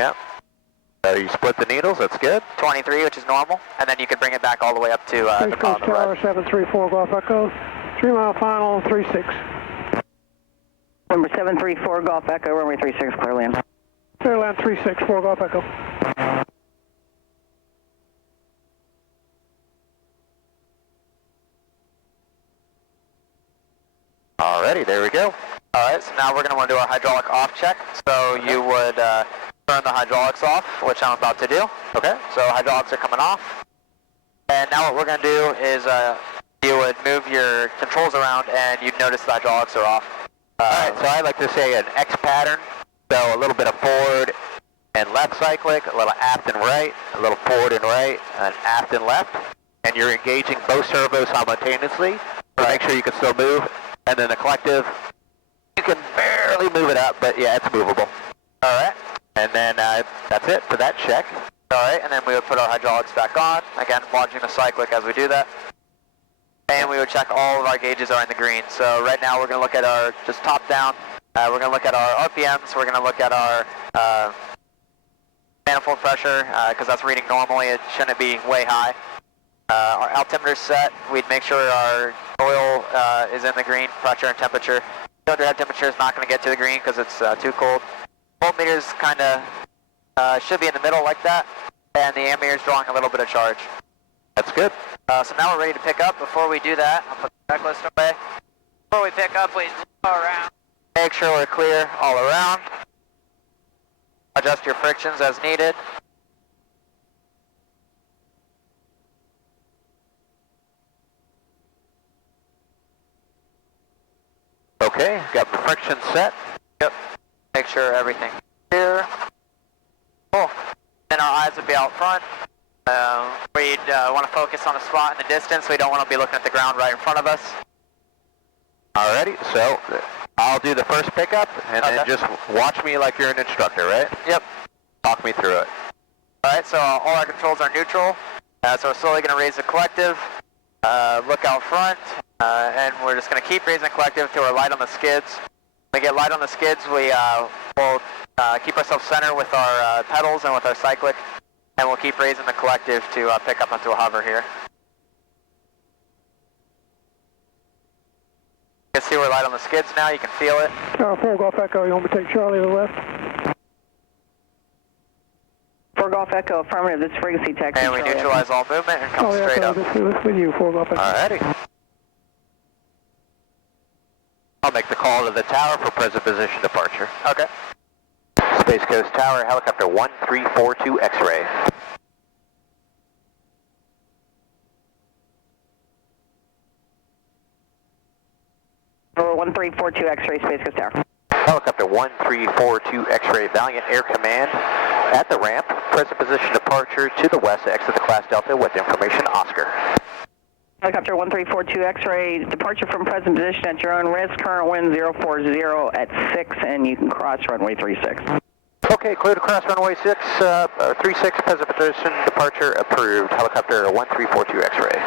Yep. So you split the needles, that's good. 23, which is normal, and then you could bring it back all the way up to the Space Coast Tower 734 Golf Echo, 3 mile final, 36. Number 734 Golf Echo, runway 36, clear land. Clear land 36, 4 Golf Echo. Alrighty, there we go. Alright, so now we're going to want to do our hydraulic off check. So you would turn the hydraulics off, which I'm about to do. Okay. So hydraulics are coming off. And now what we're going to do is you would move your controls around and you'd notice the hydraulics are off. Alright, so I like to say an X pattern. So a little bit of forward and left cyclic, a little aft and right, a little forward and right, and aft and left. And you're engaging both servos simultaneously. So make sure you can still move. And then the collective, you can barely move it up, but yeah, it's movable. Alright. And then that's it for that check. Alright, and then we would put our hydraulics back on. Again, watching the cyclic as we do that. And we would check all of our gauges are in the green. So right now we're going to look at our, just top down, we're going to look at our RPMs, we're going to look at our manifold pressure, because that's reading normally, it shouldn't be way high. Our altimeter's set, we'd make sure our oil is in the green, pressure and temperature. Cylinder head temperature is not going to get to the green because it's too cold. Voltmeter's kind of should be in the middle like that, and the ammeter's drawing a little bit of charge. That's good. So now we're ready to pick up. Before we do that, I'll put the checklist away. Before we pick up, we go around. Make sure we're clear all around. Adjust your frictions as needed. Okay, got the friction set. Yep. Make sure everything's clear. Cool. Then our eyes would be out front. We'd want to focus on a spot in the distance. We don't want to be looking at the ground right in front of us. Alrighty, so I'll do the first pickup, and then just watch me like you're an instructor, right? Yep. Talk me through it. Alright, so all our controls are neutral. So we're slowly going to raise the collective. Look out front. And we're just going to keep raising the collective till we're light on the skids. When we get light on the skids, we will keep ourselves centered with our pedals and with our cyclic, and we'll keep raising the collective to pick up onto a hover here. You can see we're light on the skids now, you can feel it. Tower 4 Golf Echo, you want me to take Charlie to the left? 4 Golf Echo, affirmative, this is frequency text. And we neutralize all movement and come straight up. This with you, 4 Golf Echo. Alrighty. I'll make the call to the tower for present position departure. Okay. Space Coast Tower, helicopter 1342 X-ray. Number 1342 X-ray, Space Coast Tower. Helicopter 1342 X-ray, Valiant Air Command at the ramp. Present position departure to the west, exit the class Delta with information Oscar. Helicopter 1342 X-ray, departure from present position at your own risk, current wind 040 at 6, and you can cross runway 36. Okay, clear to cross runway 36, present position departure approved. Helicopter 1342 X-ray.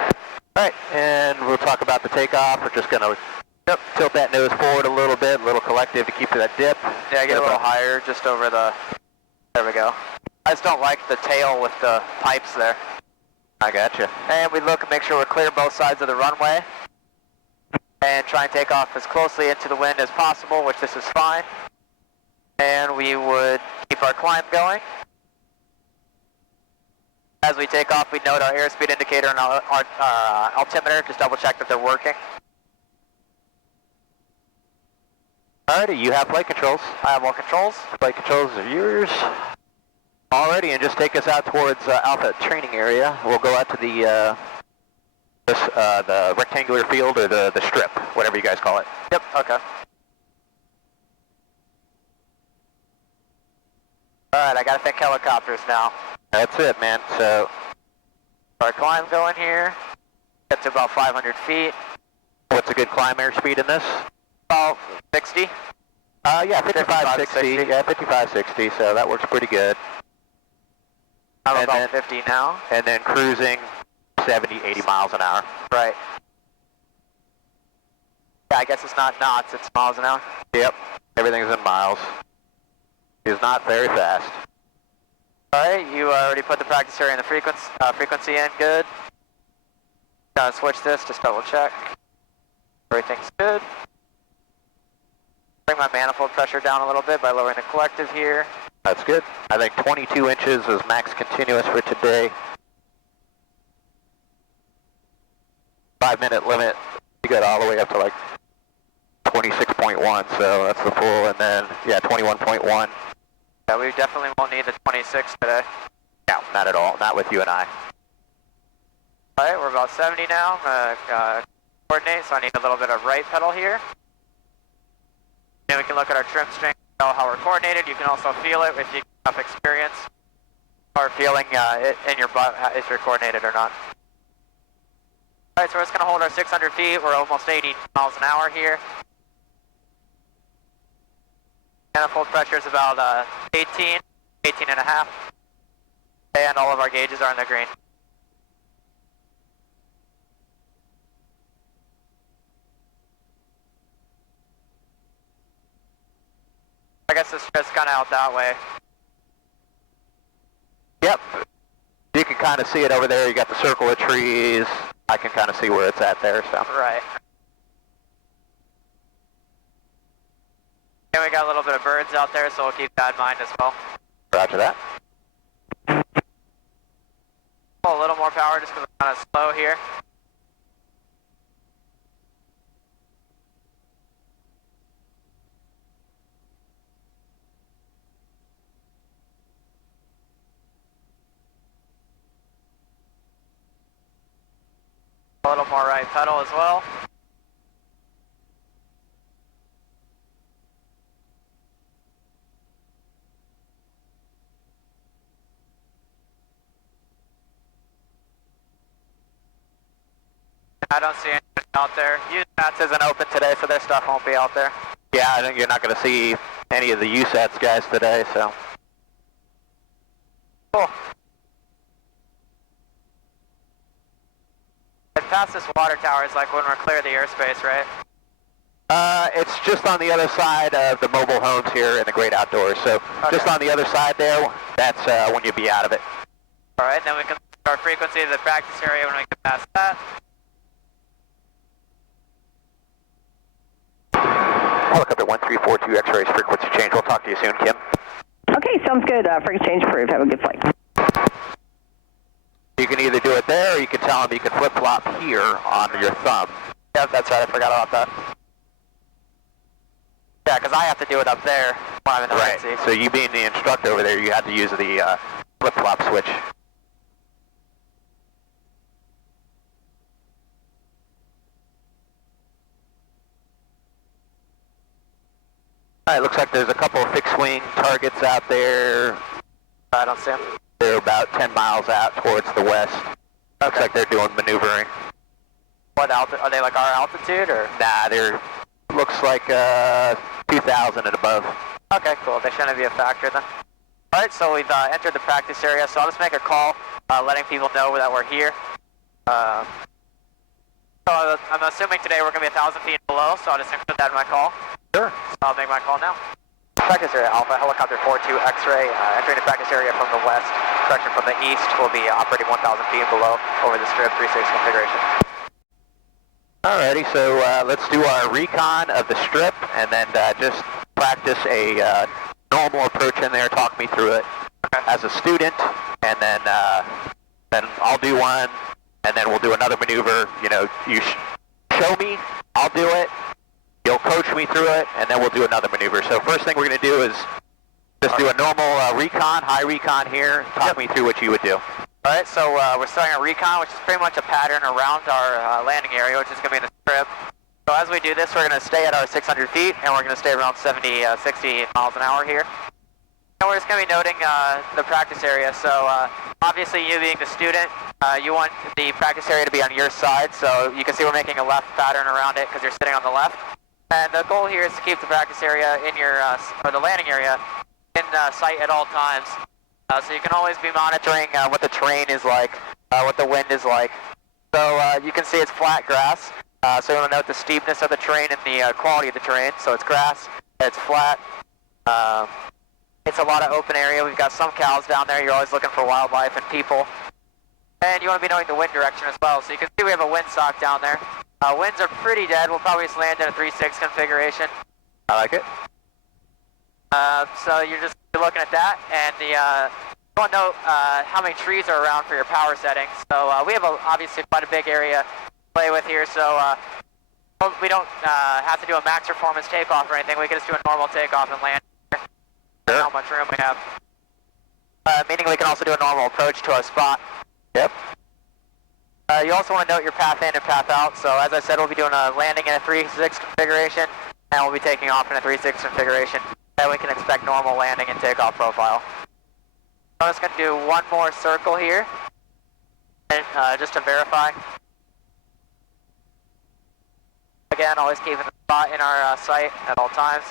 Alright, and we'll talk about the takeoff. We're just going to tilt that nose forward a little bit, a little collective to keep to that dip. Yeah, get a little higher, just over the, there we go. I just don't like the tail with the pipes there. I gotcha. And we look and make sure we're clear both sides of the runway. And try and take off as closely into the wind as possible, which this is fine. And we would keep our climb going. As we take off, we note our airspeed indicator and our altimeter, just double check that they're working. Alrighty, you have flight controls. I have all controls. Flight controls are yours. Alrighty, and just take us out towards Alpha training area. We'll go out to the rectangular field or the strip, whatever you guys call it. Yep, okay. Alright, I gotta think helicopters now. That's it, man. So, our climb going here. Get to about 500 feet. what's a good climb airspeed in this? About 60. Yeah, 55, 60. Yeah, 55, 60, so that works pretty good. I'm about 50 now. And then cruising 70, 80 miles an hour. Right. Yeah, I guess it's not knots, it's miles an hour. Yep, everything's in miles. It's not very fast. Alright, you already put the practice area in the frequency in, good. Gonna switch this, just double check. Everything's good. Bring my manifold pressure down a little bit by lowering the collective here. That's good. I think 22 inches is max continuous for today. 5-minute limit. You got all the way up to like 26.1, so that's the full, and then, yeah, 21.1. Yeah, we definitely won't need the 26 today. No, not at all. Not with you and I. Alright, we're about 70 now. I'm gonna coordinate, so I need a little bit of right pedal here. Then we can look at our trim strength, know how we're coordinated. You can also feel it if you have experience, or feeling it in your butt if you're coordinated or not. Alright, so we're just going to hold our 600 feet. We're almost 80 miles an hour here. Manifold pressure is about 18 and a half. And all of our gauges are in the green. I guess it's just kind of out that way. Yep. You can kind of see it over there. You got the circle of trees. I can kind of see where it's at there, so. Right. And we got a little bit of birds out there, so we'll keep that in mind as well. Roger that. Pull a little more power just because it's kind of slow here. A little more right pedal as well. I don't see anything out there. USATS isn't open today, so their stuff won't be out there. Yeah, I think you're not going to see any of the USATS guys today, so. Cool. And past this water tower is like when we're clear of the airspace, right? It's just on the other side of the mobile homes here in the great outdoors. So Okay. just on the other side there, that's when you'll be out of it. All right, then we can our frequency to the practice area when we get past that. Helicopter 1342 X-rays frequency change. We'll talk to you soon, Kim. Okay, sounds good. Frequency change approved. Have a good flight. You can either do it there, or you can tell them you can flip-flop here on your thumb. Yep, that's right. I forgot about that. Yeah, because I have to do it up there when I'm in the right seat. So you being the instructor over there, you have to use the flip-flop switch. All right, looks like there's a couple of fixed-wing targets out there. I don't see them. They're about 10 miles out towards the west. Looks like they're doing maneuvering. What altitude? Are they like our altitude or? Nah, they're looks like 2,000 and above. Okay, cool. They shouldn't be a factor then. All right, so we've entered the practice area. So I'll just make a call, letting people know that we're here. So I'm assuming today we're going to be 1,000 feet below, so I'll just include that in my call. Sure. So I'll make my call now. Practice area Alpha, helicopter 42 X-ray, entering the practice area from the west. Direction from the east will be operating 1,000 feet below over the strip 3-6 configuration. Alrighty, so let's do our recon of the strip, and then just practice a normal approach in there. Talk me through it as a student, and then I'll do one, and then we'll do another maneuver. You know, you show me, I'll do it. You'll coach me through it, and then we'll do another maneuver. So first thing we're going to do is just do a normal recon, high recon here. Talk me through what you would do. All right, so we're starting a recon, which is pretty much a pattern around our landing area, which is going to be in the strip. So as we do this, we're going to stay at our 600 feet, and we're going to stay around 60 miles an hour here. And we're just going to be noting the practice area. So obviously, you being the student, you want the practice area to be on your side. So you can see we're making a left pattern around it because you're sitting on the left. And the goal here is to keep the practice area in your, or the landing area, in sight at all times. So you can always be monitoring what the terrain is like, what the wind is like. So you can see it's flat grass. So you want to note the steepness of the terrain and the quality of the terrain. So it's grass, it's flat. It's a lot of open area. We've got some cows down there. You're always looking for wildlife and people. And you want to be knowing the wind direction as well. So you can see we have a windsock down there. Winds are pretty dead. We'll probably just land in a 3-6 configuration. I like it. So you're just looking at that, and you want to know how many trees are around for your power settings. So we have obviously quite a big area to play with here, so we don't have to do a max performance takeoff or anything. We can just do a normal takeoff and land here. Sure. How much room we have. Meaning we can also do a normal approach to our spot. Yep. You also want to note your path in and path out. So as I said, we'll be doing a landing in a 3-6 configuration, and we'll be taking off in a 3-6 configuration. Then we can expect normal landing and takeoff profile. I'm just going to do one more circle here, and just to verify. Again, always keeping the spot in our sight at all times.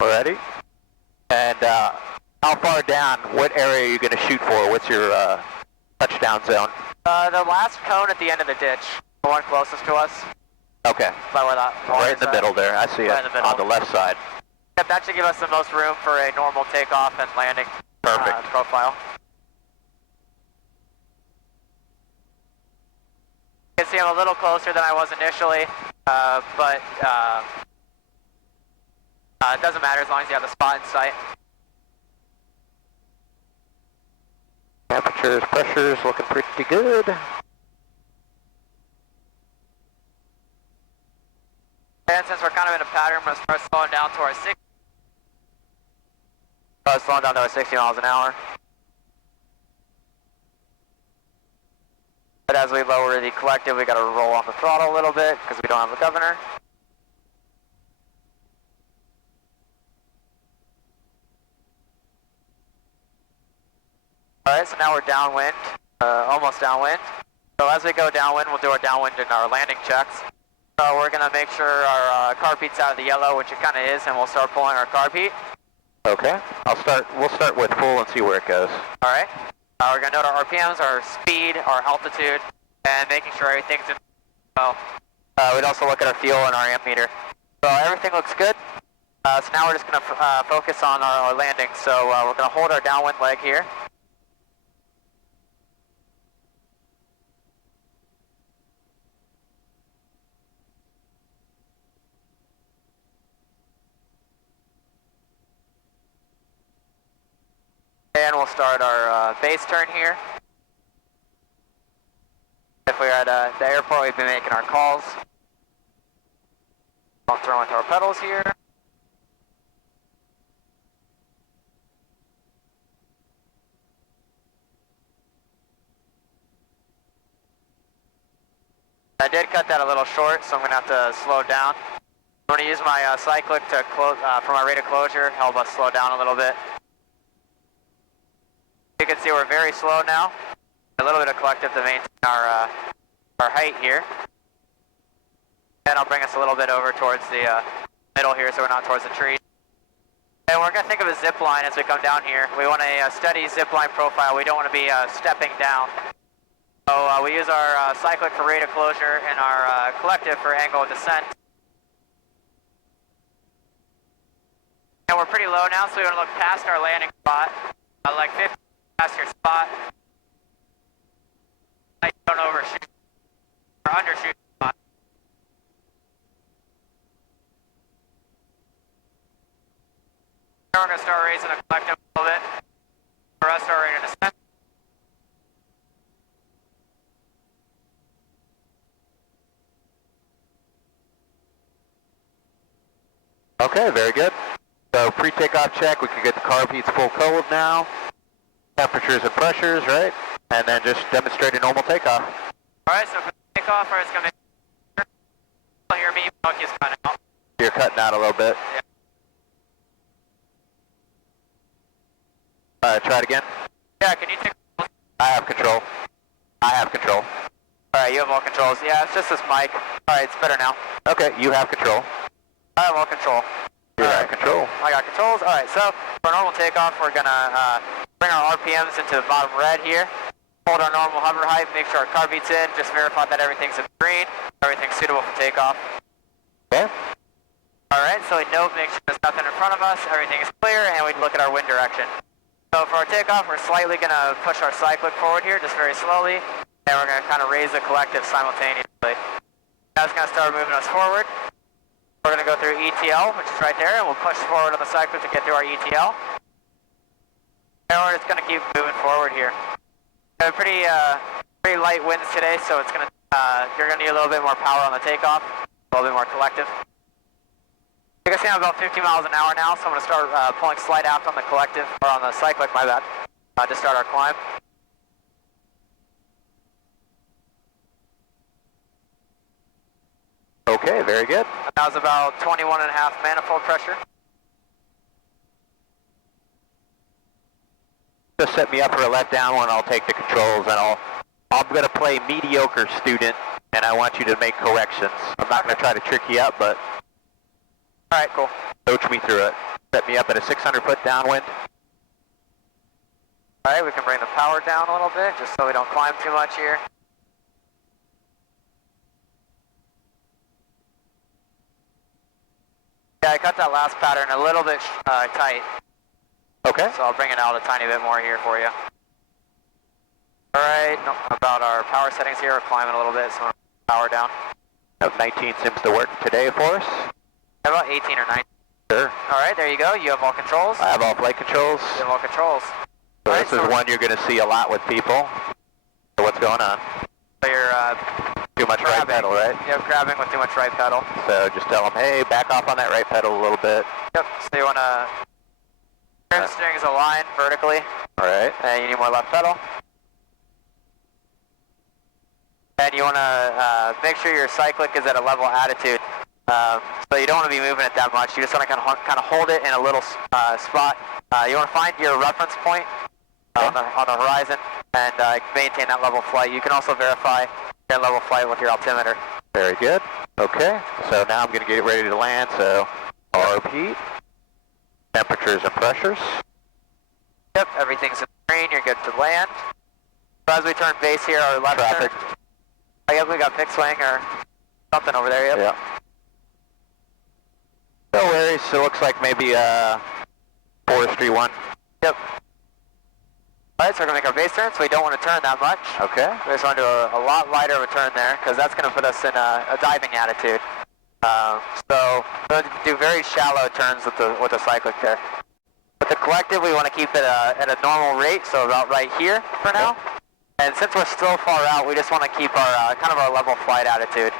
Ready? And how far down, what area are you going to shoot for? What's your touchdown zone? The last cone at the end of the ditch, the one closest to us. Okay. By where that right in the middle there, I see right it, on the left side. Yep, that should give us the most room for a normal takeoff and landing profile. You can see I'm a little closer than I was initially, but it doesn't matter as long as you have the spot in sight. Temperatures, pressures looking pretty good. And since we're kind of in a pattern, I'm going to start slowing down to our 60. Slowing down to our 60 miles an hour. But as we lower the collective, we got to roll on the throttle a little bit because we don't have the governor. Alright, so now we're downwind, almost downwind. So as we go downwind, we'll do our downwind and our landing checks. So we're going to make sure our carb heat's out of the yellow, which it kind of is, and we'll start pulling our carb heat. Okay, we'll start with full and see where it goes. Alright, we're going to note our RPMs, our speed, our altitude, and making sure everything's in well. We'd also look at our fuel and our amp meter. So everything looks good. So now we're just going to focus on our landing. So we're going to hold our downwind leg here. And we'll start our base turn here. If we're at the airport, we've been making our calls. I'll throw into our pedals here. I did cut that a little short, so I'm going to have to slow down. I'm going to use my cyclic to close for my rate of closure, help us slow down a little bit. You can see we're very slow now. A little bit of collective to maintain our height here. And I'll bring us a little bit over towards the middle here so we're not towards the tree. And we're going to think of a zip line as we come down here. We want a steady zip line profile. We don't want to be stepping down. So we use our cyclic for rate of closure and our collective for angle of descent. And we're pretty low now, so we want to look past our landing spot, like 50 past your spot. You don't overshoot or undershoot the spot. Now we're going to start raising the collective a little bit for us to rate of descent. Okay, very good. So pre-takeoff check, we can get the carb heats full cold now. Temperatures and pressures, right? And then just demonstrate a normal takeoff. Alright, so for takeoff, we're just going to hear me, focus cutting out. You're cutting out a little bit. Yeah. Alright, try it again. Yeah, can you take... I have control. Alright, you have all controls. Yeah, it's just this mic. Alright, it's better now. Okay, you have control. I have all control. You have control. I got controls. Alright, so for normal takeoff, we're going to bring our RPMs into the bottom red here. Hold our normal hover height, make sure our carb beat's in, just verify that everything's in green, everything's suitable for takeoff. Okay. Alright, so we note, make sure there's nothing in front of us, everything is clear, and we look at our wind direction. So for our takeoff, we're slightly going to push our cyclic forward here, just very slowly, and we're going to kind of raise the collective simultaneously. That's going to start moving us forward. We're going to go through ETL, which is right there, and we'll push forward on the cyclic to get through our ETL. And we're just going to keep moving forward here. We have pretty light winds today, so it's going to you're going to need a little bit more power on the takeoff, a little bit more collective. You can see I'm about 50 miles an hour now, so I'm going to start pulling slight aft on the collective, or on the cyclic, my bad, to start our climb. Okay, very good. That was about 21.5 manifold pressure. Just set me up for a let down one, I'll take the controls, and I'm going to play mediocre student, and I want you to make corrections. I'm not going to try to trick you up, but... Alright, cool. Coach me through it. Set me up at a 600-foot downwind. Alright, we can bring the power down a little bit, just so we don't climb too much here. Yeah, I cut that last pattern a little bit tight. Okay. So I'll bring it out a tiny bit more here for you. Alright, about our power settings here, we're climbing a little bit, so I'm going to power down. 19 seems to work today for us. How about 18 or 19? Sure. Alright, there you go. You have all controls? I have all flight controls. You have all controls. So this is one you're going to see a lot with people. So what's going on? So you're too much right pedal, right? Yep, grabbing with too much right pedal. So just tell them, hey, back off on that right pedal a little bit. Yep, so you want to trim steering is aligned vertically. Alright. And you need more left pedal. And you want to make sure your cyclic is at a level attitude. So you don't want to be moving it that much. You just want to kind of hold it in a little spot. You want to find your reference point on the horizon and maintain that level flight. You can also verify your level flight with your altimeter. Very good. Okay. So now I'm going to get ready to land. So RP, temperatures and pressures. Yep, everything's in the green. You're good to land. So as we turn base here, our left Traffic. turn. I guess we got fixed wing or something over there. Yep. Yeah. No worries. So it looks like maybe forestry 1. Yep. Alright, so we're going to make our base turn, so we don't want to turn that much. Okay. We just want to do a lot lighter of a turn there, because that's going to put us in a diving attitude. So we're going to do very shallow turns with the cyclic there. With the collective, we want to keep it at a normal rate, so about right here for now. And since we're still far out, we just want to keep our kind of our level flight attitude.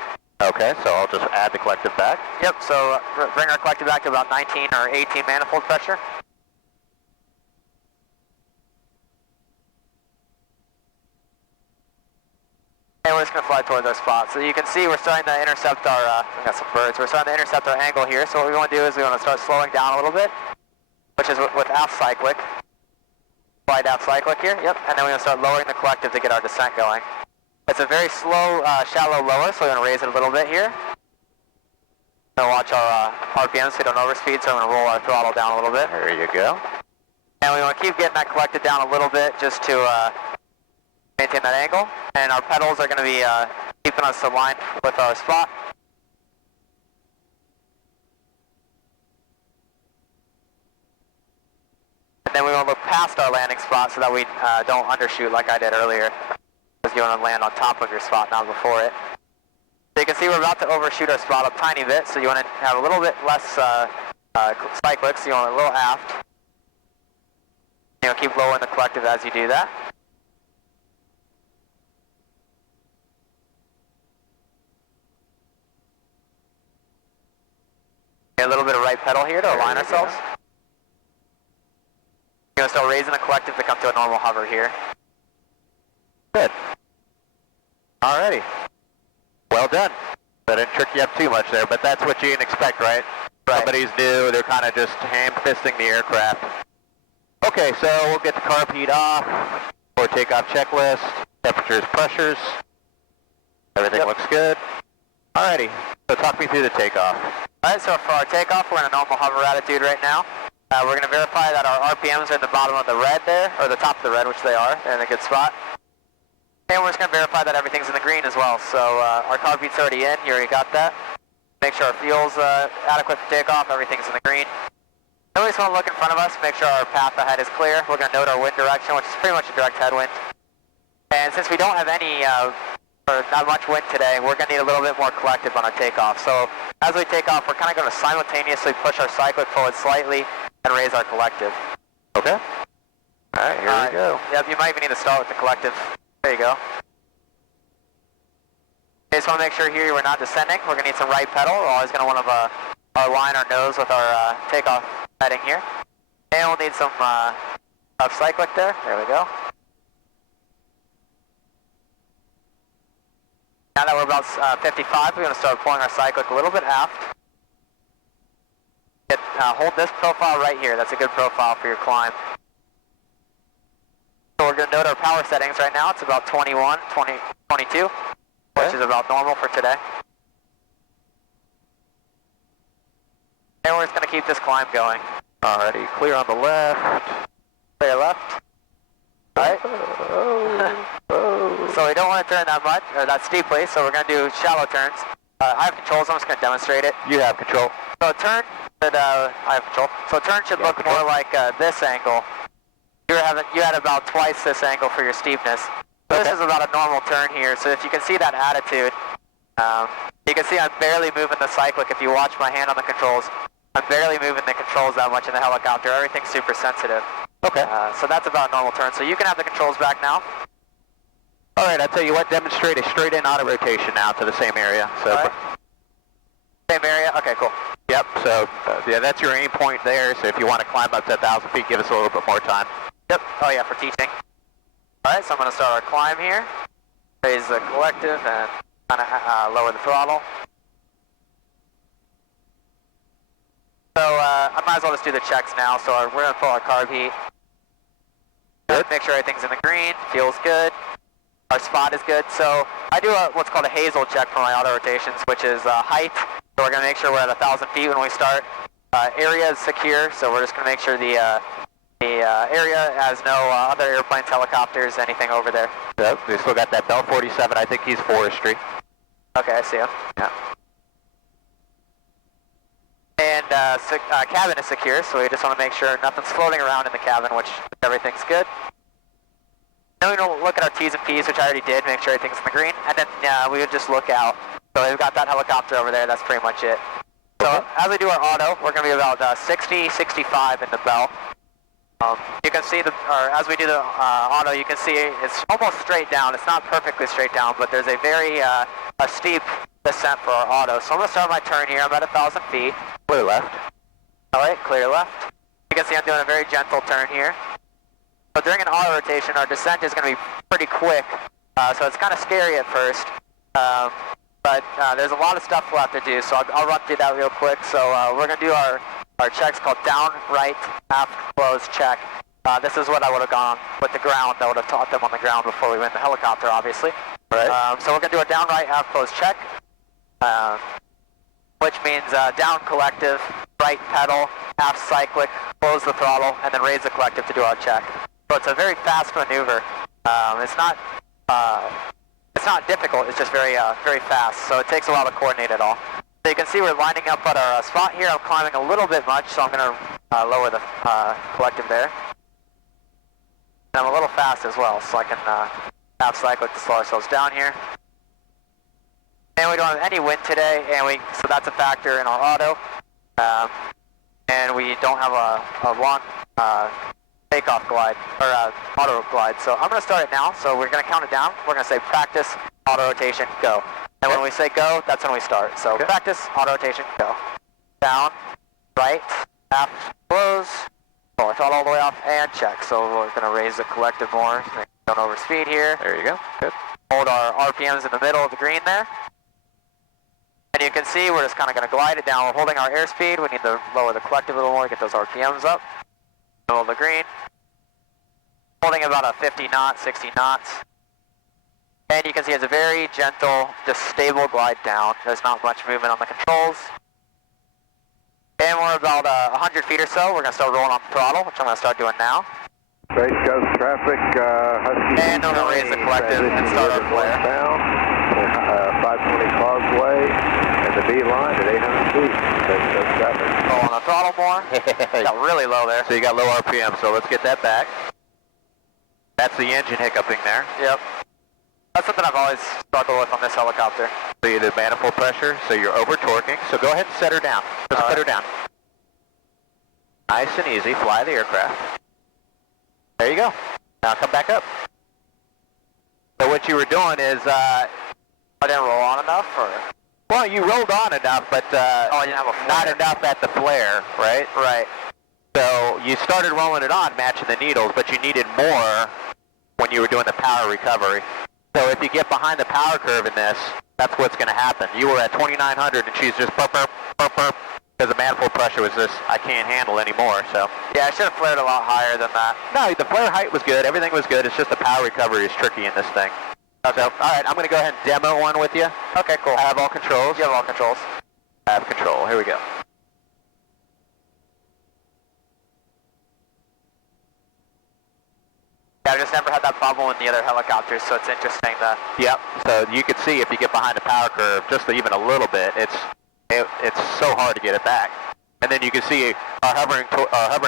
Okay, so I'll just add the collective back. Yep, so bring our collective back to about 19 or 18 manifold pressure. And we're just going to fly towards our spot. So you can see we're starting to intercept our, we got some birds, we're starting to intercept our angle here. So what we want to do is we want to start slowing down a little bit, which is with aft cyclic. Slide aft cyclic here, yep. And then we're going to start lowering the collective to get our descent going. It's a very slow, shallow lower, so we're going to raise it a little bit here. We're going to watch our RPM so we don't overspeed, so I'm going to roll our throttle down a little bit. There you go. And we want to keep getting that collected down a little bit just to maintain that angle. And our pedals are going to be keeping us aligned with our spot. And then we want to look past our landing spot so that we don't undershoot like I did earlier. Because you want to land on top of your spot, not before it. So you can see we're about to overshoot our spot a tiny bit, so you want to have a little bit less cyclic, so you want a little aft. You know, keep lowering the collective as you do that. A little bit of right pedal here to align ourselves. You're going to start raising the collective to come to a normal hover here. Good. Alrighty. Well done. I didn't trick you up too much there, but that's what you can expect, right? Somebody's new, they're kind of just ham-fisting the aircraft. Okay, so we'll get the carb heat off, for takeoff checklist, temperatures, pressures. Everything looks good. Alrighty, so talk me through the takeoff. Alright, so for our takeoff, we're in a normal hover attitude right now. We're going to verify that our RPMs are in the bottom of the red there, or the top of the red, which they are. They're in a good spot. And we're just going to verify that everything's in the green as well. So our carb heat's already in. You already got that. Make sure our fuel's adequate for takeoff, everything's in the green. Then we just want to look in front of us, make sure our path ahead is clear. We're going to note our wind direction, which is pretty much a direct headwind. And since we don't have any, or not much wind today, we're going to need a little bit more collective on our takeoff. So as we take off, we're kind of going to simultaneously push our cyclic forward slightly and raise our collective. Okay. All right, here we go. Yep, you might even need to start with the collective. There you go. Okay, just want to make sure here we're not descending. We're going to need some right pedal. We're always going to want to align our nose with our takeoff heading here. And we'll need some of cyclic there. There we go. Now that we're about 55, we're going to start pulling our cyclic a little bit aft. Hold this profile right here. That's a good profile for your climb. So we're going to note our power settings right now. It's about 21, 20, 22, which is about normal for today. And we're just going to keep this climb going. Alrighty, clear on the left. Clear left. Alright. So we don't want to turn that much, or that steeply, so we're going to do shallow turns. I have controls, I'm just going to demonstrate it. You have control. So a turn, I have control. So a turn should look more like this angle. You had about twice this angle for your steepness. So this is about a normal turn here, so if you can see that attitude, you can see I'm barely moving the cyclic. If you watch my hand on the controls, I'm barely moving the controls that much in the helicopter. Everything's super sensitive. Okay. So that's about a normal turn. So you can have the controls back now. All right, I'll tell you what, demonstrate a straight in auto rotation now to the same area. So. Right. Same area? Okay, cool. Yep, so yeah, that's your aim point there. So if you want to climb up to 1,000 feet, give us a little bit more time. Yep. Oh yeah, for teaching. All right, so I'm going to start our climb here. Raise the collective and kind of lower the throttle. So I might as well just do the checks now. So we're going to pull our carb heat. Good. Make sure everything's in the green. Feels good. Our spot is good. So I do what's called a Hazel check for my auto rotations, which is height. So we're going to make sure we're at 1,000 feet when we start. Area is secure, so we're just going to make sure the area has no other airplanes, helicopters, anything over there. Yep, we still got that Bell 47. I think he's forestry. Okay, I see him. Yeah. And cabin is secure, so we just want to make sure nothing's floating around in the cabin, which everything's good. Then we'll look at our T's and P's, which I already did, make sure everything's in the green, and then we would just look out. So we've got that helicopter over there, that's pretty much it. So as we do our auto, we're going to be about 60, 65 in the bell. You can see, as we do the auto, you can see it's almost straight down. It's not perfectly straight down, but there's a very a steep descent for our auto. So I'm going to start my turn here. I'm at 1,000 feet. Clear left. All right, clear left. You can see I'm doing a very gentle turn here. So during an auto rotation, our descent is going to be pretty quick. So it's kind of scary at first. But there's a lot of stuff we'll have to do, so I'll run through that real quick. So we're going to do our checks called down, right, aft, close check. This is what I would have gone with the ground. I would have taught them on the ground before we went in the helicopter, obviously. Right. So we're going to do a down, right, aft, close check, which means down collective, right pedal, aft cyclic, close the throttle, and then raise the collective to do our check. So it's a very fast maneuver. It's not difficult, it's just very fast, so it takes a while to coordinate it all. So you can see we're lining up at our spot here. I'm climbing a little bit much, so I'm going to lower the collective there. And I'm a little fast as well, so I can half cyclic to slow ourselves down here. And we don't have any wind today, so that's a factor in our auto. And we don't have a long takeoff glide, or auto glide. So I'm going to start it now. So we're going to count it down. We're going to say practice, auto rotation, go. And when we say go, that's when we start. So practice, auto rotation, go. Down, right, aft, close, pull our throttle all the way off, and check. So we're going to raise the collective more. Don't overspeed here. There you go. Good. Hold our RPMs in the middle of the green there. And you can see we're just kind of going to glide it down. We're holding our airspeed. We need to lower the collective a little more to get those RPMs up. Middle of the green. Holding about a 50 knots, 60 knots. And you can see it's a very gentle, just stable glide down. There's not much movement on the controls. And we're about 100 feet or so. We're going to start rolling on the throttle, which I'm going to start doing now. Space Coast traffic, Husky. And we're going to raise the collective and start our flare. Down, 520 causeway, and the V line at 800 feet. Space Coast traffic. Go on the throttle more. Got really low there. So you got low RPM, so let's get that back. That's the engine hiccuping there. Yep. That's something I've always struggled with on this helicopter. So you did manifold pressure, so you're over torquing. So go ahead and set her down. Just put her down. Nice and easy, fly the aircraft. There you go. Now come back up. So what you were doing is, I didn't roll on enough, or? well, you rolled on enough, but Oh, you didn't have a flare. not enough at the flare, right? Right. So you started rolling it on, matching the needles, but you needed more when you were doing the power recovery. So if you get behind the power curve in this, that's what's going to happen. You were at 2,900 and she's just burp, burp, burp, burp, because the manifold pressure was just, I can't handle anymore, so. Yeah, I should have flared a lot higher than that. No, the flare height was good, everything was good, it's just the power recovery is tricky in this thing. So, alright, I'm going to go ahead and demo one with you. Okay, cool. I have all controls. You have all controls. I have control, here we go. Yeah, I've just never had that problem with the other helicopters, so it's interesting that. Yep. So you can see if you get behind the power curve just even a little bit, it's so hard to get it back. And then you can see our hovering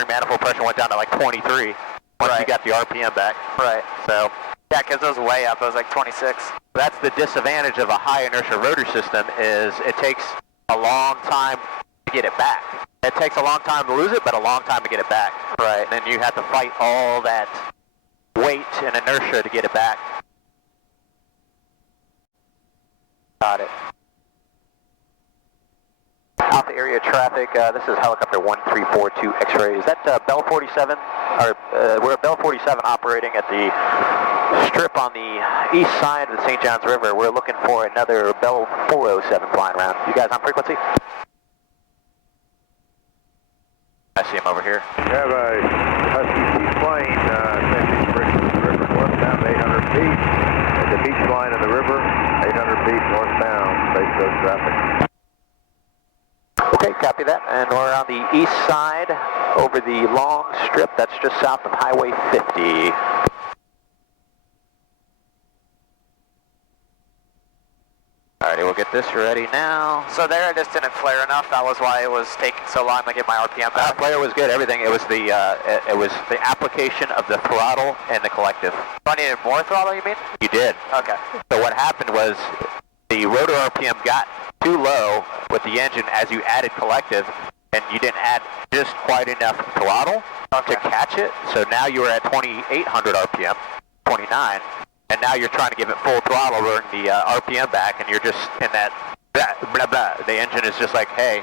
manifold pressure went down to like 23 once you got the RPM back. Right. So yeah, because it was way up. It was like 26. that's the disadvantage of a high inertia rotor system is it takes a long time to get it back. It takes a long time to lose it, but a long time to get it back. Right. And then you have to fight all that weight and inertia to get it back. Got it. Alpha area traffic, this is helicopter 1342 X-ray. Is that Bell 47? Or, we're at Bell 47 operating at the strip on the east side of the St. Johns River. We're looking for another Bell 407 flying around. You guys on frequency? I see him over here. We have a Husky seaplane ascending the river northbound 800 feet. At the beach line of the river, 800 feet northbound, Space Coast traffic. Okay, copy that. And we're on the east side over the long strip. That's just south of Highway 50. Alrighty, we'll get this ready now. So there I just didn't flare enough. That was why it was taking so long to get my RPM back. Flare was good. Everything. It was the application of the throttle and the collective. So I needed more throttle, you mean? You did. Okay. So what happened was the rotor RPM got too low with the engine as you added collective, and you didn't add just quite enough throttle to catch it. So now you were at 2,800 RPM, 29. And now you're trying to give it full throttle, running the RPM back, and you're just in that blah, blah, blah. The engine is just like, hey,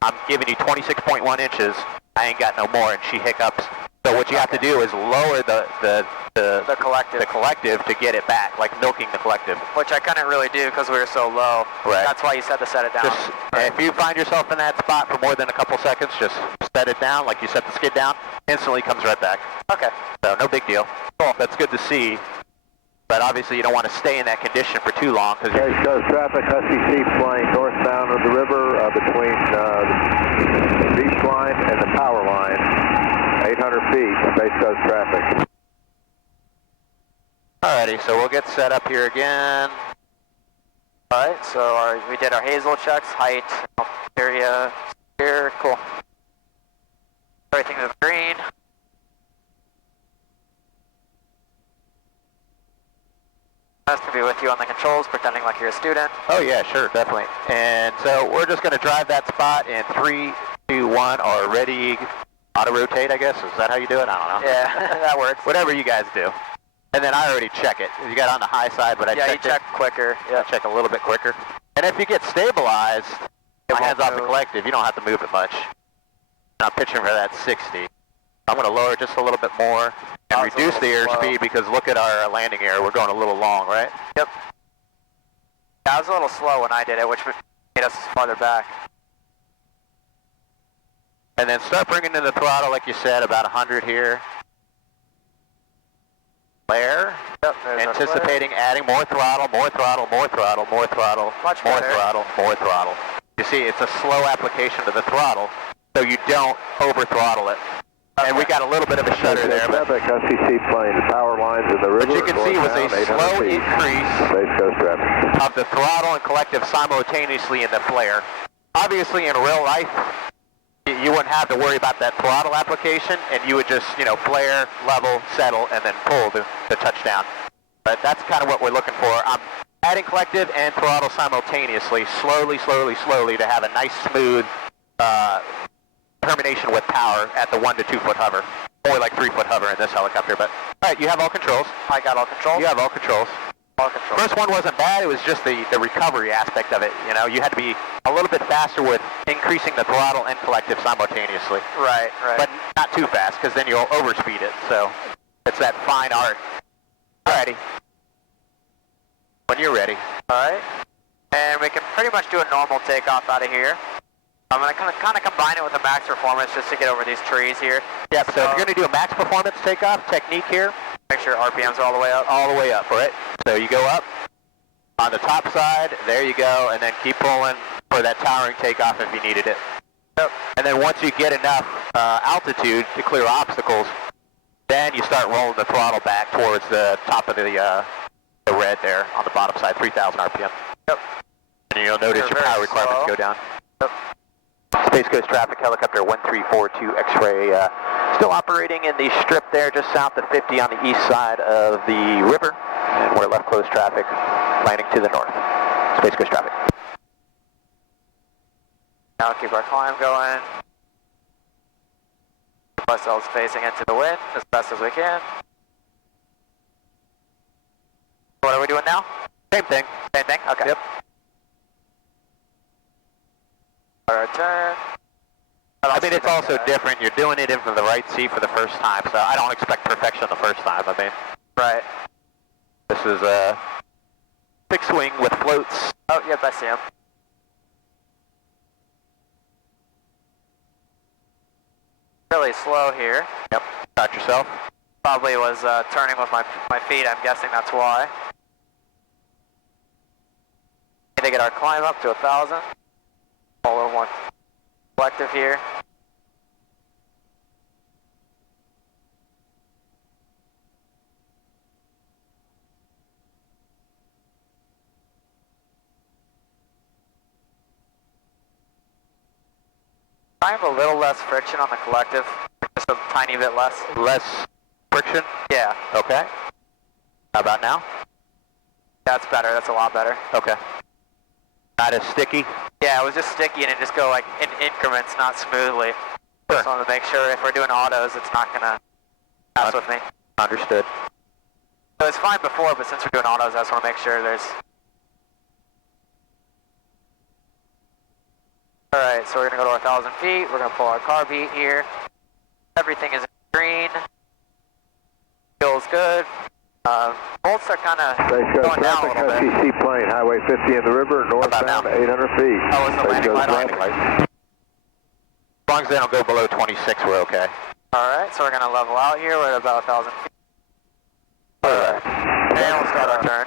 I'm giving you 26.1 inches. I ain't got no more, and she hiccups. So what you have to do is lower the collective to get it back, like milking the collective. Which I couldn't really do because we were so low. Right. That's why you said to set it down. Just, if you find yourself in that spot for more than a couple seconds, just set it down, like you set the skid down, instantly comes right back. Okay. So no big deal. Cool. That's good to see. But obviously you don't want to stay in that condition for too long. Space Coast traffic, Husky seaplane northbound of the river between the beach line and the power line. 800 feet, Space Coast traffic. Alrighty, so we'll get set up here again. Alright, so we did our Hazel checks, height, area, here, cool. Everything is green. Nice to be with you on the controls, pretending like you're a student. Oh yeah, sure, definitely. And so we're just going to drive that spot in 3, 2, 1, or ready, auto-rotate, I guess. Is that how you do it? I don't know. Yeah, that works. Whatever you guys do. And then I already check it. You got on the high side, but I checked check quicker. Yeah, check a little bit quicker. And if you get stabilized, my hands off the collective, you don't have to move it much. And I'm pitching for that 60. I'm going to lower it just a little bit more and reduce the airspeed because look at our landing area. We're going a little long, right? Yep. Yeah, I was a little slow when I did it, which made us farther back. And then start bringing in the throttle, like you said, about 100 here. Flare. Yep, anticipating adding more throttle, more throttle, more throttle, more throttle, Much more better. throttle, more throttle. You see, it's a slow application to the throttle, so you don't over-throttle it. And we got a little bit of a shudder there. But Traffic, Husky seaplane, the power lines in the river. you can see it was a slow increase. Space Coast traffic. of the throttle and collective simultaneously in the flare. Obviously, in real life, you wouldn't have to worry about that throttle application, and you would just, flare, level, settle, and then pull the touchdown. But that's kind of what we're looking for. I'm adding collective and throttle simultaneously, slowly to have a nice, smooth termination with power at the 1 to 2 foot hover. Only like 3 foot hover in this helicopter, but all right, you have all controls. I got all controls. You have all controls. All controls. First one wasn't bad, it was just the recovery aspect of it. You had to be a little bit faster with increasing the throttle and collective simultaneously. Right. But not too fast, because then you'll overspeed it, so it's that fine art. Alrighty. When you're ready. Alright. And we can pretty much do a normal takeoff out of here. I'm going to kind of combine it with a max performance just to get over these trees here. Yeah, so if you're going to do a max performance takeoff technique here, make sure RPMs are all the way up. all the way up, right? So you go up on the top side, there you go, and then keep pulling for that towering takeoff if you needed it. Yep. And then once you get enough altitude to clear obstacles, then you start rolling the throttle back towards the top of the red there on the bottom side, 3,000 RPM. Yep. And you'll notice your power requirements go down. Yep. Space Coast traffic, helicopter 1342 X-ray, still operating in the strip there just south of 50 on the east side of the river, and we're left close traffic, landing to the north. Space Coast traffic. Now keep our climb going. Keep ourselves facing into the wind as best as we can. What are we doing now? Same thing. Same thing? Okay. Yep. Our turn. I mean, it's also different. You're doing it in from the right seat for the first time, so I don't expect perfection the first time. I mean, right. This is a fixed wing with floats. Oh, yep, I see him. Really slow here. Yep. Got yourself. Probably was turning with my feet. I'm guessing that's why. Need to get our climb up to 1,000. A little more collective here. I have a little less friction on the collective, just a tiny bit less. Less friction? Yeah. Okay. How about now? That's better. That's a lot better. Okay. Not as sticky? Yeah, it was just sticky and it just go like in increments, not smoothly. Sure. Just wanted to make sure if we're doing autos, it's not gonna mess with me. Understood. So it's fine before, but since we're doing autos, I just want to make sure there's... Alright, so we're gonna go to 1,000 feet. We're gonna pull our car beat here. Everything is in green. Feels good. Bolts are kind of going down a little bit. FCC plane, Highway 50 in the river, northbound 800 feet. Oh, it's the landing light. As long as they don't go below 26, we're okay. Alright, so we're going to level out here. We're at about 1,000 feet. Alright, and we'll start our turn.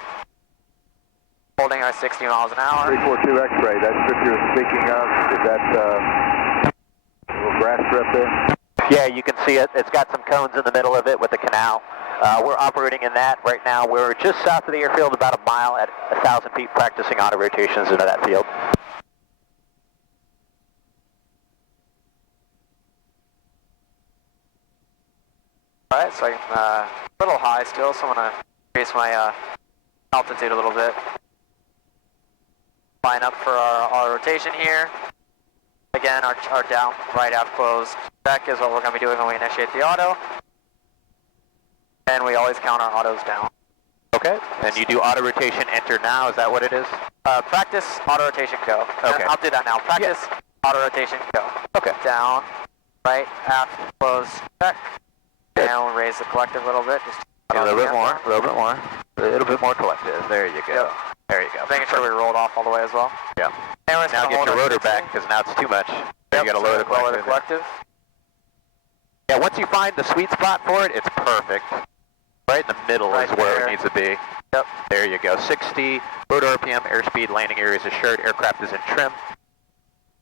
Holding our 60 miles an hour. 342 X-ray, that strip you're speaking of, is that little grass strip there? Yeah, you can see it. It's got some cones in the middle of it with the canal. We're operating in that right now. We're just south of the airfield, about a mile at 1,000 feet, practicing auto rotations into that field. Alright, so I'm a little high still, so I'm going to increase my altitude a little bit. Line up for our rotation here. Again, our down, right half closed check is what we're going to be doing when we initiate the auto. And we always count our autos down. Okay. And you do auto rotation, enter now, is that what it is? Practice, auto rotation, go. Okay. I'll do that now. Practice, auto rotation, go. Okay. Down, right, half, close, check. Good. And we'll raise the collective a little bit. Just A little bit more, a little bit more collective. There you go. Yep. There you go. Making sure we rolled off all the way as well. Yeah. And we're just Now gonna get hold your our rotor 60. back, because now it's too much. Yep, You got to lower the lower the collective. collective. Yeah, once you find the sweet spot for it, it's perfect. Right in the middle Right is where there. it needs to be. Yep. There you go. 60, rotor RPM, airspeed, landing area is assured, aircraft is in trim.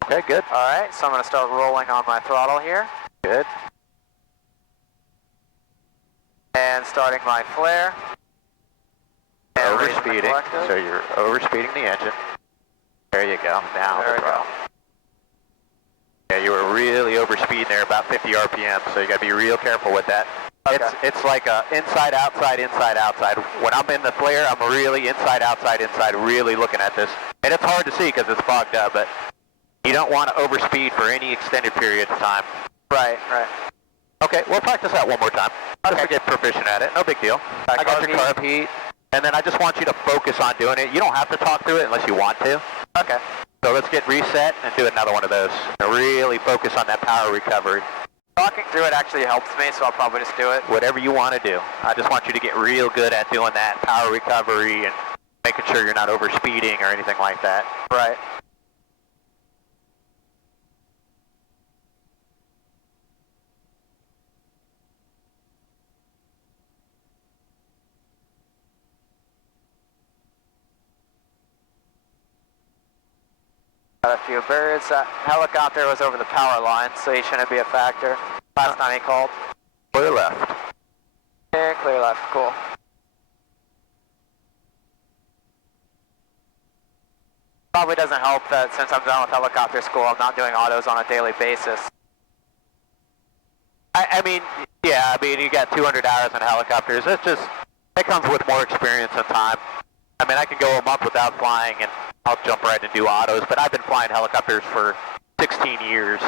Okay, good. Alright, so I'm going to start rolling on my throttle here. Good. And starting my flare. And overspeeding. So you're overspeeding the engine. There you go. Now there we go. Yeah, you were really overspeeding there, about 50 RPM, so you got to be real careful with that. Okay. It's like a inside, outside, inside, outside. When I'm in the flare, I'm really inside, outside, inside, really looking at this. And it's hard to see because it's fogged up, but you don't want to overspeed for any extended period of time. Right, right. Okay, we'll practice that one more time. Just to get proficient at it. No big deal. I got your carb heat, and then I just want you to focus on doing it. You don't have to talk through it unless you want to. Okay. So let's get reset and do another one of those. And really focus on that power recovery. Talking through it actually helps me, so I'll probably just do it. Whatever you want to do. I just want you to get real good at doing that power recovery and making sure you're not overspeeding or anything like that. Right. Got a few birds. That helicopter was over the power line, so he shouldn't be a factor. Last time he called. Clear left. Yeah, clear left. Cool. Probably doesn't help that since I'm done with helicopter school, I'm not doing autos on a daily basis. I mean, yeah, I mean, you got 200 hours on helicopters. It comes with more experience and time. I mean, I can go a month without flying and I'll jump right and do autos, but I've been flying helicopters for 16 years.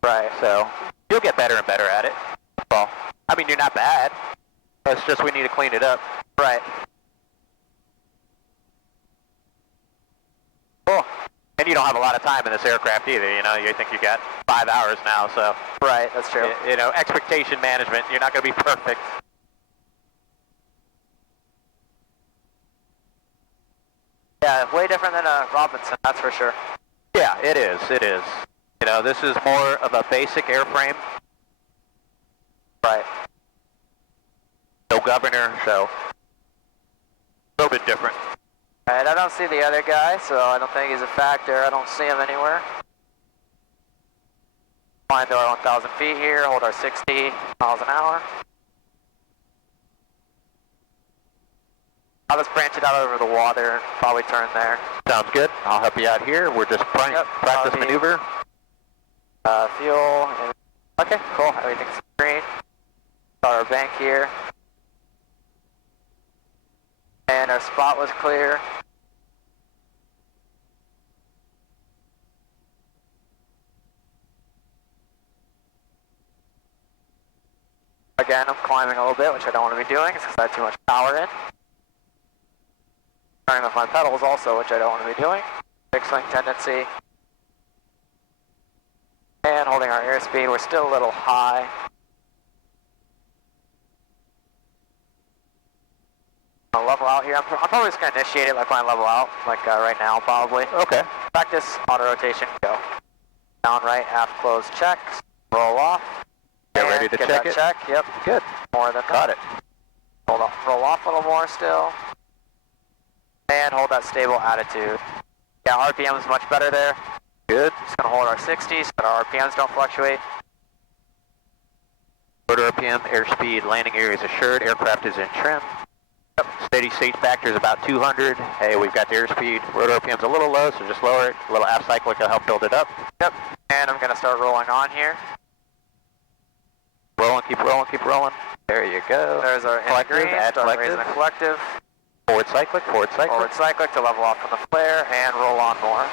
Right. So you'll get better and better at it. Well, I mean, you're not bad. It's just we need to clean it up. Right. Cool. And you don't have a lot of time in this aircraft either, you know. You think you got 5 hours now, so. Right, that's true. You know, expectation management, you're not going to be perfect. Yeah, way different than a Robinson, that's for sure. Yeah, it is, it is. You know, this is more of a basic airframe. Right. No governor, so a little bit different. Alright, I don't see the other guy, so I don't think he's a factor. I don't see him anywhere. Flying to our 1,000 feet here, hold our 60 miles an hour. I'll just branch it out over the water and probably turn there. Sounds good. I'll help you out here. We're just practice maneuver. Fuel. Okay, cool. Everything's green. Got our bank here. And our spot was clear. Again, I'm climbing a little bit, which I don't want to be doing because I have too much power in. Turning with my pedals also, which I don't want to be doing. Big swing tendency. And holding our airspeed, we're still a little high. I'll level out here. I'm probably just going to initiate it like when I level out, like right now probably. Okay. Practice, auto rotation, go. Down right, half close check, roll off. Get ready to check it? Check, yep. Good. More than Got it. Hold on, roll off a little more still. And hold that stable attitude. Yeah, RPM is much better there. Good. Just going to hold our 60s so that our RPMs don't fluctuate. Rotor RPM, airspeed, landing area is assured, aircraft is in trim. Yep. Steady state factor is about 200. Hey, we've got the airspeed. Rotor RPM's a little low, so just lower it. A little aft cyclic will help build it up. Yep. And I'm going to start rolling on here. Rolling, keep rolling, keep rolling. There you go. There's our collective, add start collective. raising the collective. Forward cyclic, forward cyclic. Forward cyclic to level off from the flare and roll on more.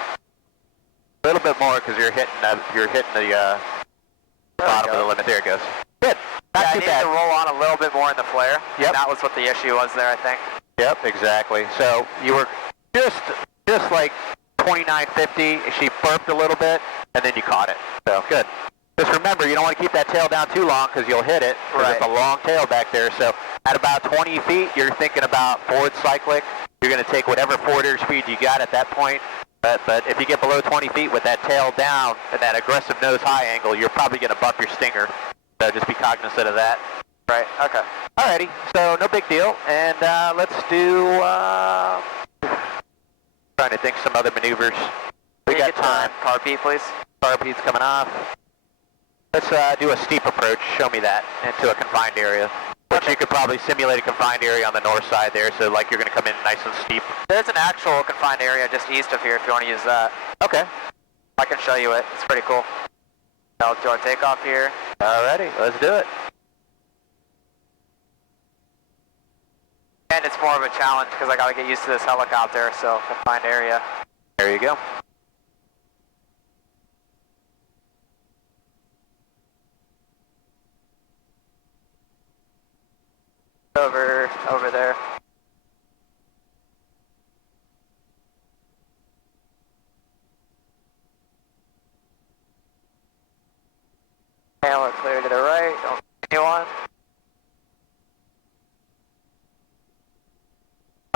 A little bit more because you're hitting the bottom of the limit. There it goes. Good. Not too I bad. need to roll on a little bit more in the flare. Yep. And that was what the issue was there, I think. Yep, exactly. So you were just like 2950. She burped a little bit, and then you caught it. So good. Just remember, you don't want to keep that tail down too long because you'll hit it. Right. It's a long tail back there. So at about 20 feet, you're thinking about forward cyclic. You're going to take whatever forward airspeed you got at that point. But if you get below 20 feet with that tail down and that aggressive nose high angle, you're probably going to bump your stinger. So just be cognizant of that. Right, okay. Alrighty, so no big deal. And let's do, trying to think some other maneuvers. We got time. Car P, please. Car P's coming off. Let's do a steep approach. Show me that into a confined area. But you could probably simulate a confined area on the north side there, so like you're going to come in nice and steep. There's an actual confined area just east of here if you want to use that. Okay. I can show you it. It's pretty cool. I'll do our takeoff here. Alrighty, let's do it. And it's more of a challenge because I got to get used to this helicopter, so confined area. There you go. Over there. Tail clear to the right. Don't see anyone.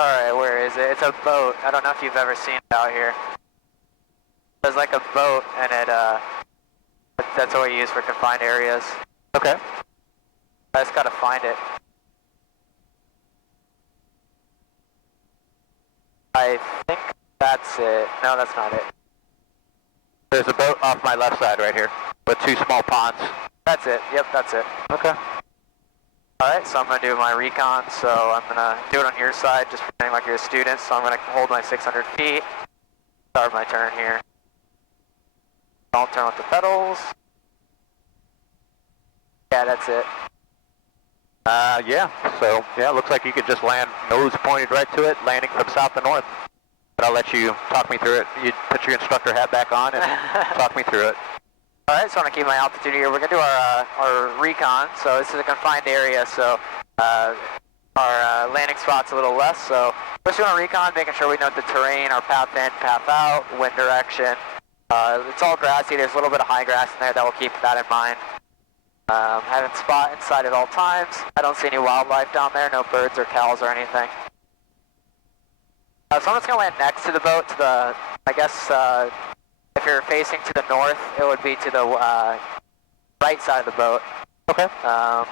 Alright, where is it? It's a boat. I don't know if you've ever seen it out here. There's like a boat and that's what we use for confined areas. Okay. I just gotta find it. I think that's it. No, that's not it. There's a boat off my left side right here with two small ponds. That's it. Yep, that's it. Okay. Alright, so I'm going to do my recon, so I'm going to do it on your side, just pretending like you're a student, so I'm going to hold my 600 feet, start my turn here. Don't turn with the pedals. Yeah, that's it. Yeah, so, yeah, looks like you could just land nose pointed right to it, landing from south to north. But I'll let you talk me through it. You put your instructor hat back on and talk me through it. Alright, so I'm going to keep my altitude here. We're going to do our recon, so this is a confined area, so our landing spot's a little less, so we're just doing a recon, making sure we know the terrain, our path in, path out, wind direction. It's all grassy. There's a little bit of high grass in there that will keep that in mind. Having spot inside at all times. I don't see any wildlife down there, no birds or cows or anything. So I'm just going to land next to the boat, to the, I guess, if you're facing to the north, it would be to the right side of the boat. Okay. I'm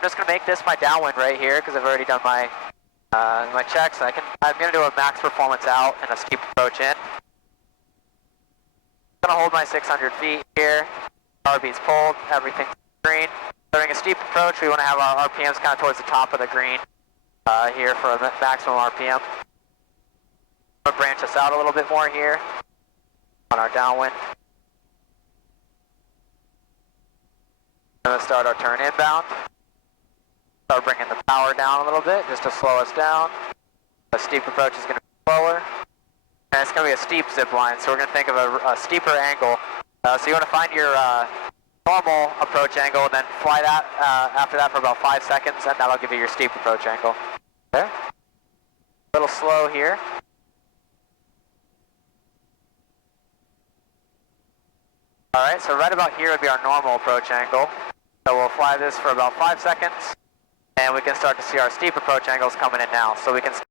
just going to make this my downwind right here because I've already done my my checks. I'm going to do a max performance out and a steep approach in. I'm going to hold my 600 feet here. RB's pulled, everything's green. During a steep approach, we want to have our RPMs kind of towards the top of the green here for a maximum RPM. I'm going to branch us out a little bit more here on our downwind. I'm going to start our turn inbound. Start bringing the power down a little bit just to slow us down. The steep approach is going to be slower. And it's going to be a steep zip line, so we're going to think of a steeper angle. So you want to find your normal approach angle and then fly that after that for about 5 seconds, and that'll give you your steep approach angle. Okay. A little slow here. Alright, so right about here would be our normal approach angle. So we'll fly this for about 5 seconds, and we can start to see our steep approach angles coming in now. So we can